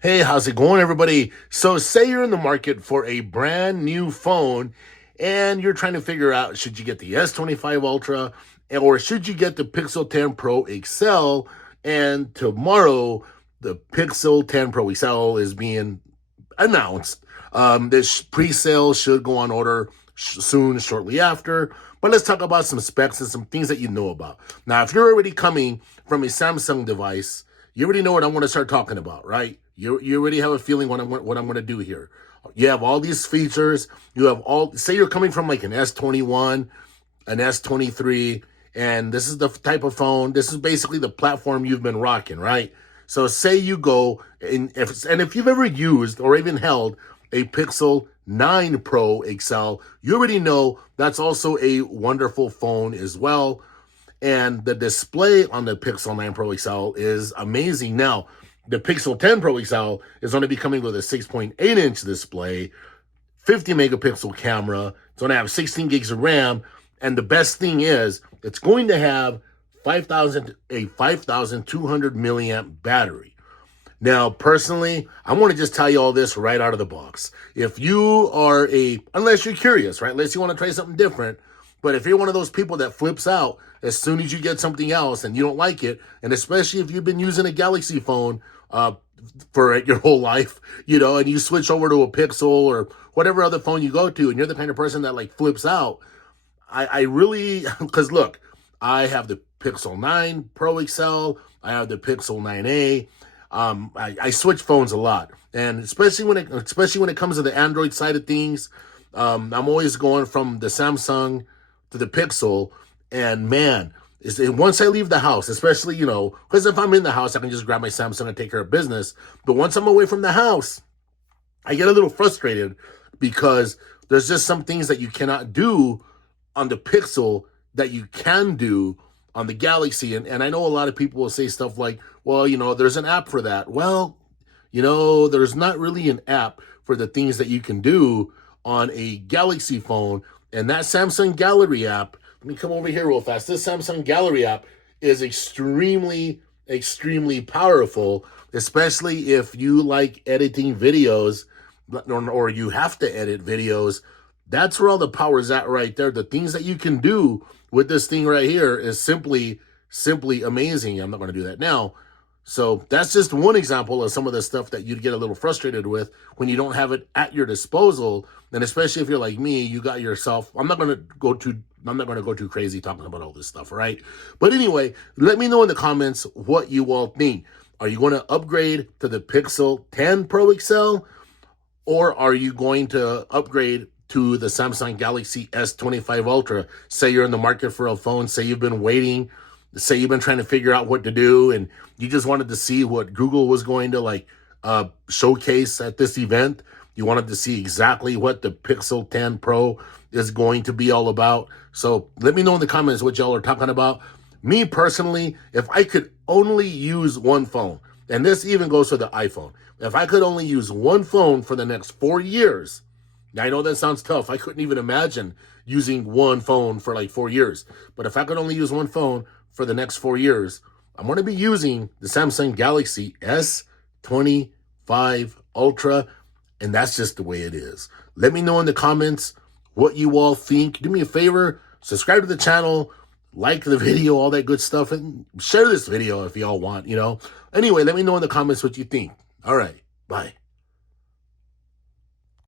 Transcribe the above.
Hey, how's it going, everybody? So, say you're in the market for a brand new phone and you're trying to figure out should you get the S25 Ultra or should you get the Pixel 10 Pro XL? And tomorrow, the Pixel 10 Pro XL is being announced. This pre sale should go on order soon, shortly after. But let's talk about some specs and some things that you know about. Now, if you're already coming from a Samsung device, you already know what I'm going to start talking about, right? You already have a feeling what I'm going to do here. You have all these features. You have all. Say you're coming from like an S21, an S23, and this is the type of phone. This is basically the platform you've been rocking, right? So say you go and if you've ever used or even held a Pixel 9 Pro XL, you already know that's also a wonderful phone as well. And the display on the Pixel 9 Pro XL is amazing. Now, the Pixel 10 Pro XL is going to be coming with a 6.8-inch display, 50 megapixel camera. It's going to have 16 gigs of RAM. And the best thing is it's going to have 5,200 milliamp battery. Now, personally, I want to just tell you all this right out of the box. If you are unless you're curious, right? Unless you want to try something different. But if you're one of those people that flips out as soon as you get something else and you don't like it, and especially if you've been using a Galaxy phone for your whole life, and you switch over to a Pixel or whatever other phone you go to, and you're the kind of person that like flips out, I really, because look, I have the Pixel 9 Pro XL, I have the Pixel 9A. I switch phones a lot, and especially when it comes to the Android side of things, I'm always going from the Samsung to the Pixel, and man, once I leave the house, especially because if I'm in the house, I can just grab my Samsung and take care of business. But once I'm away from the house, I get a little frustrated because there's just some things that you cannot do on the Pixel that you can do on the Galaxy. And I know a lot of people will say stuff like, well, there's an app for that. Well, there's not really an app for the things that you can do on a Galaxy phone. And that Samsung Gallery app, let me come over here real fast. This Samsung Gallery app is extremely, extremely powerful, especially if you like editing videos or you have to edit videos. That's where all the power is at right there. The things that you can do with this thing right here is simply, simply amazing. I'm not going to do that now. So that's just one example of some of the stuff that you'd get a little frustrated with when you don't have it at your disposal. And especially if you're like me, you got yourself, I'm not going to go too crazy talking about all this stuff, right? But anyway, let me know in the comments what you all think. Are you going to upgrade to the Pixel 10 Pro XL? Or are you going to upgrade to the Samsung Galaxy S25 Ultra? Say you're in the market for a phone, say you've been waiting, say you've been trying to figure out what to do, and you just wanted to see what Google was going to showcase at this event. You wanted to see exactly what the Pixel 10 Pro is going to be all about. So let me know in the comments what y'all are talking about. Me personally, if I could only use one phone, and this even goes for the iPhone, if I could only use one phone for the next 4 years, now, I know that sounds tough. I couldn't even imagine using one phone for like 4 years. But if I could only use one phone for the next 4 years, I'm going to be using the Samsung Galaxy S25 Ultra. And that's just the way it is. Let me know in the comments what you all think. Do me a favor, subscribe to the channel, like the video, all that good stuff, and share this video if y'all want, Anyway, let me know in the comments what you think. All right, bye.